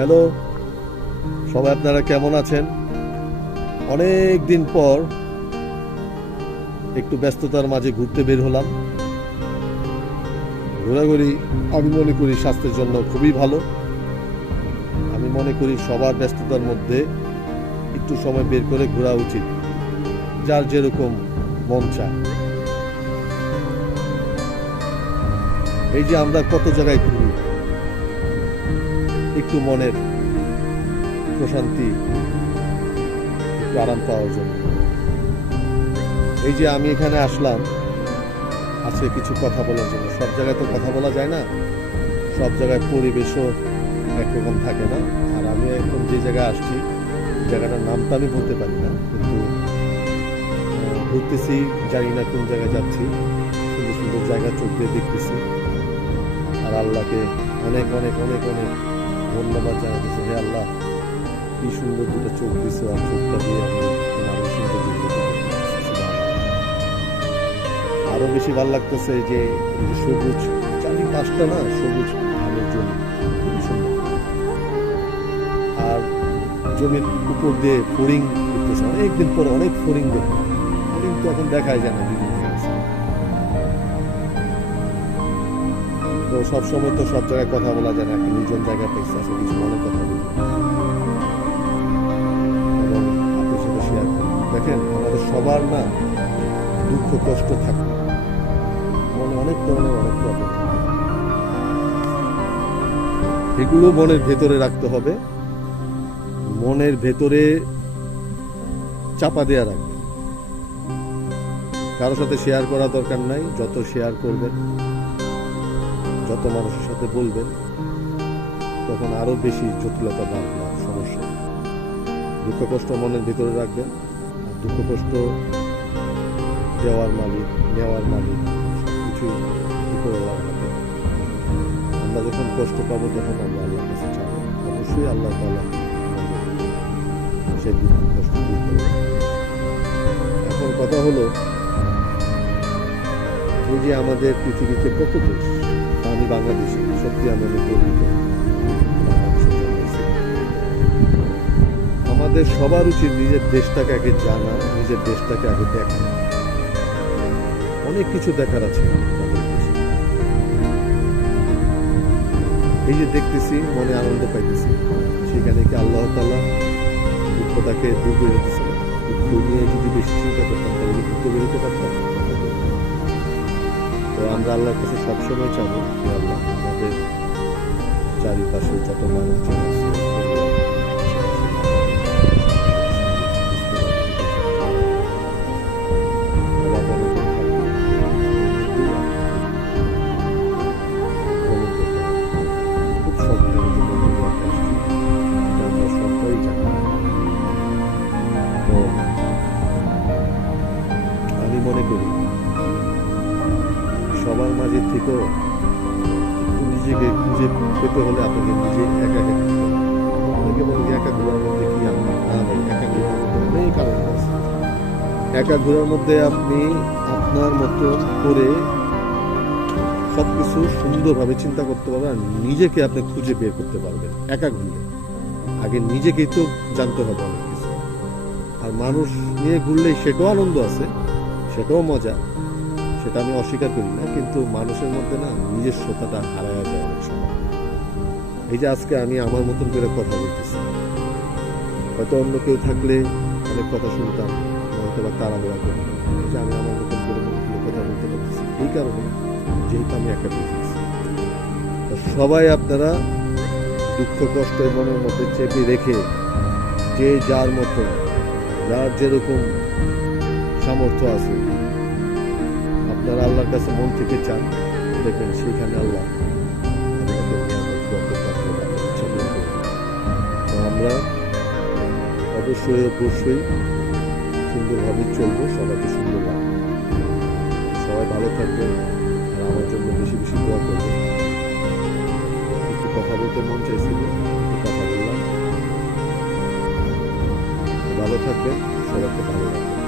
Hello? সবাই আপনারা কেমন আছেন? অনেক দিন পর একটু ব্যস্ততার মাঝে ঘুরতে বের হলাম। ঘোরাঘুরি আমি মনে করি স্বাস্থ্যের জন্য খুবই ভালো। আমি মনে করি সবার ব্যস্ততার মধ্যে একটু সময় বের করে ঘোরা উচিত, যার যেরকম মন চায়। এই যে আমরা কত জায়গায় ঘুরি? একটু মনের প্রশান্তি একটু আরাম পাওয়ার জন্য। এই যে আমি এখানে আসলাম আজকে কিছু কথা বলার জন্য। সব জায়গায় তো কথা বলা যায় না। সব জায়গায় পরিবেশও একরকম থাকে না। আর আমি এখন যে জায়গায় আসছি জায়গাটার নামটা আমি বলতে পারি না। কিন্তু ঘুরতেছি, জানি না কোন জায়গায় যাচ্ছি। সুন্দর সুন্দর জায়গা চোখ দিয়ে দেখতেছি। আর আল্লাহকে অনেক অনেক অনেক অনেক ধন্যবাদ জানাতেছি হে আল্লাহ, কি সুন্দর দুটো চোখ দিছো আর চোখটা দিয়ে আমি তোমার সুন্দর জীবনটা দেখতে পাচ্ছি। সুবহানাল্লাহ। আরও বেশি ভালো লাগতেছে যে সবুজ চারিপাশটা না, সবুজ ধানের জমি, খুবই সুন্দর আর জমির উপর দিয়ে ফড়িং উঠতেছে অনেকদিন পর অনেক ফড়িং দেখো ফড়িং তো এখন দেখাই যায় না সব সময় তো সব জায়গায় কথা বলা যায় না, একটা নির্জন জায়গায় পেয়েছে আছে, কিছু মনে কথা বলি। দেখেন, আমাদের সবার না দুঃখ, কষ্ট থাকে। মনে অনেক ধরনের অনেক প্রবলেম এগুলো মনের ভেতরে রাখতে হবে। মনের ভেতরে চাপা দেওয়া রাখবেন। কারোর সাথে শেয়ার করা দরকার নাই, যত শেয়ার করবেন। যত মানুষের সাথে বলবেন, তখন আরও বেশি জটিলতা বাড়বে সমস্যা। দুঃখ কষ্ট মনের ভিতরে রাখবেন দুঃখ কষ্ট দেওয়ার মালিক, নেওয়ার মালিক উপরে রাখবে আমরা যখন কষ্ট পাবো, তখন আমরা আল্লাহর কাছে চাবো। অবশ্যই আল্লাহ তালা সেই দুঃখ কষ্ট এখন কথা হলো যে আমাদের পৃথিবীতে কত দেশ আমি বাংলাদেশি, সত্যি আমি অনেক গর্বিত। আমাদের সবার উচিত নিজের দেশটাকে আগে জানা, নিজের দেশটাকে আগে দেখা। অনেক কিছু দেখার আছে এই যে দেখতেছি, মনে আনন্দ পাইতেছি, সেখানে কি আল্লাহ তালা দুঃখটাকে দূর করে দিতেছে? দুঃখ নিয়ে যদি বেশি চিন্তা করতাম, তাহলে ঘুরতে বেরোতে পারতাম? তো আমরা আল্লাহর কাছে সবসময় চাবো আল্লাহ আমাদের চারিপাশে যত মানুষজন আছে মাঝে নিজেকে খুঁজে পেতে হলে আপনাকে নিজে একা একা বলে যে একা ঘোরার মধ্যে কি আনন্দ না ভাই, একা ঘোরার অনেক আনন্দ আছে। একা ঘোরার মধ্যে আপনি আপনার মতো করে সবকিছু সুন্দরভাবে চিন্তা করতে পারবেন আর নিজেকে আপনি খুঁজে বের করতে পারবেন একা ঘুরলে। আগে নিজেকেই তো জানতে হবে অনেক কিছু। আর মানুষ নিয়ে ঘুরলেই সেটাও আনন্দ আছে, সেটাও মজা। সেটা আমি অস্বীকার করি না, কিন্তু মানুষের মধ্যে না নিজস্বতাটা হারায় যায় অনেক সময়। এই যে আজকে আমি আমার মতন করে কথা বলতেছি, হয়তো অন্য কেউ থাকলে অনেক কথা শুনতাম হয়তো বা তাড়াহুড়া করতাম যে আমি আমার মতন করে কথা বলতে পারতেছি এই কারণে যেহেতু আমি একা বুঝেছি সবাই আপনারা দুঃখ কষ্ট মনের মধ্যে চেপে রেখে যে যার মতো, যার যেরকম সামর্থ্য আছে আপনারা আল্লাহর কাছে মন থেকে চান, দেখবেন সেখানে আল্লাহ আমরা অবশ্যই অবশ্যই সুন্দরভাবে চলবো, সবাইকে সুন্দর সবাই ভালো থাকবে আর আমার জন্য বেশি বেশি দোয়া করবেন। একটু কথা বলতে মন চাইছিল কথা বললাম। ভালো থাকবেন, সবাইকে ভালো রাখবেন।